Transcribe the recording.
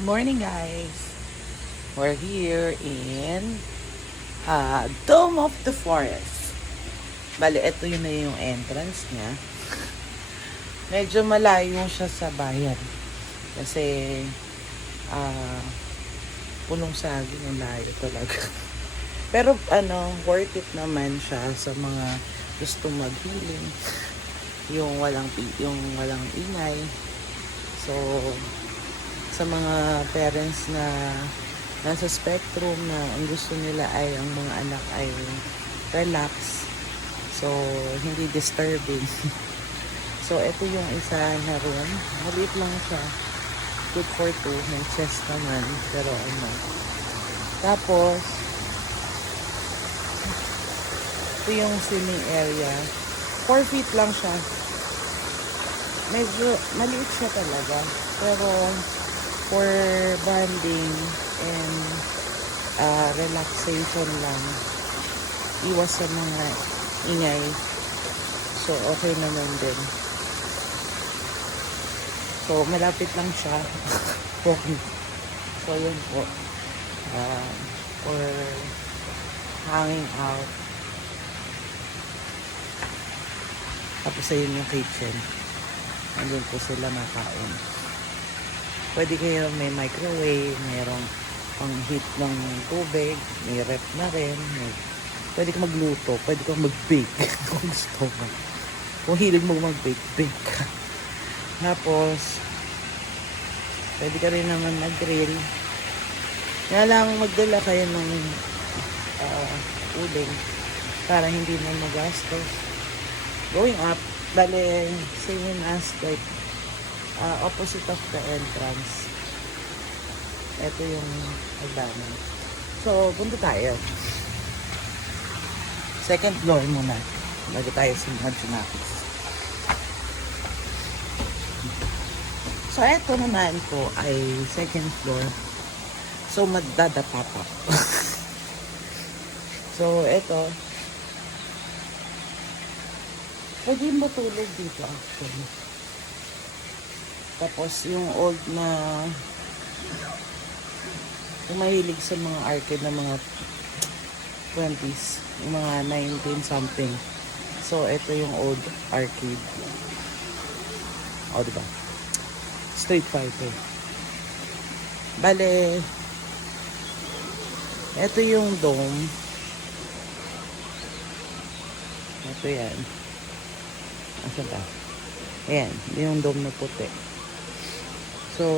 Good morning, guys. We're here in Dome of the Forest. Bale, ito yun na yung entrance niya. Medyo malayo siya sa bayan. Kasi punong saging, ang layo talaga. Pero worth it naman siya sa mga gusto mag-healing. Yung walang ingay. So, sa mga parents na nasa spectrum na ang gusto nila ay ang mga anak ay relax. So, hindi disturbing. So, ito yung isa na room. Maliit lang siya. Good for two. May chest naman. Pero Tapos, ito yung swimming area. 4 feet lang siya. Medyo maliit siya talaga. Pero, for bonding and relaxation lang, iwas sa mga ingay, so okay naman din. So malapit lang siya. So yun po, for hanging out. Tapos ayun yung kitchen, andun po sila makaon. Pwede kayo may microwave, mayroong pang heat ng tubig, may ref na rin. Pwede ka magluto, pwede ka mag-bake kung gusto mo. Kung hilig mo mag-bake, bake ka. Tapos, pwede ka rin naman mag-grill. Kaya lang magdala kayo ng uling para hindi na magastos. Going up, bale, same as like opposite of the entrance. Ito yung hagdanan. So, punta tayo. Second floor muna. Bago tayo sa mga Junakis. So, ito naman po ay second floor. So, magdadapa pa. So, ito. Pwede mo tulog dito actually. Tapos yung old na yung mahilig sa mga arcade na mga 20s, yung mga 19 something. So ito yung old arcade. O diba? Street Fighter. Bale, ito yung dome. Ito yan. Asan ba? Ayan, yung dome na puti. So,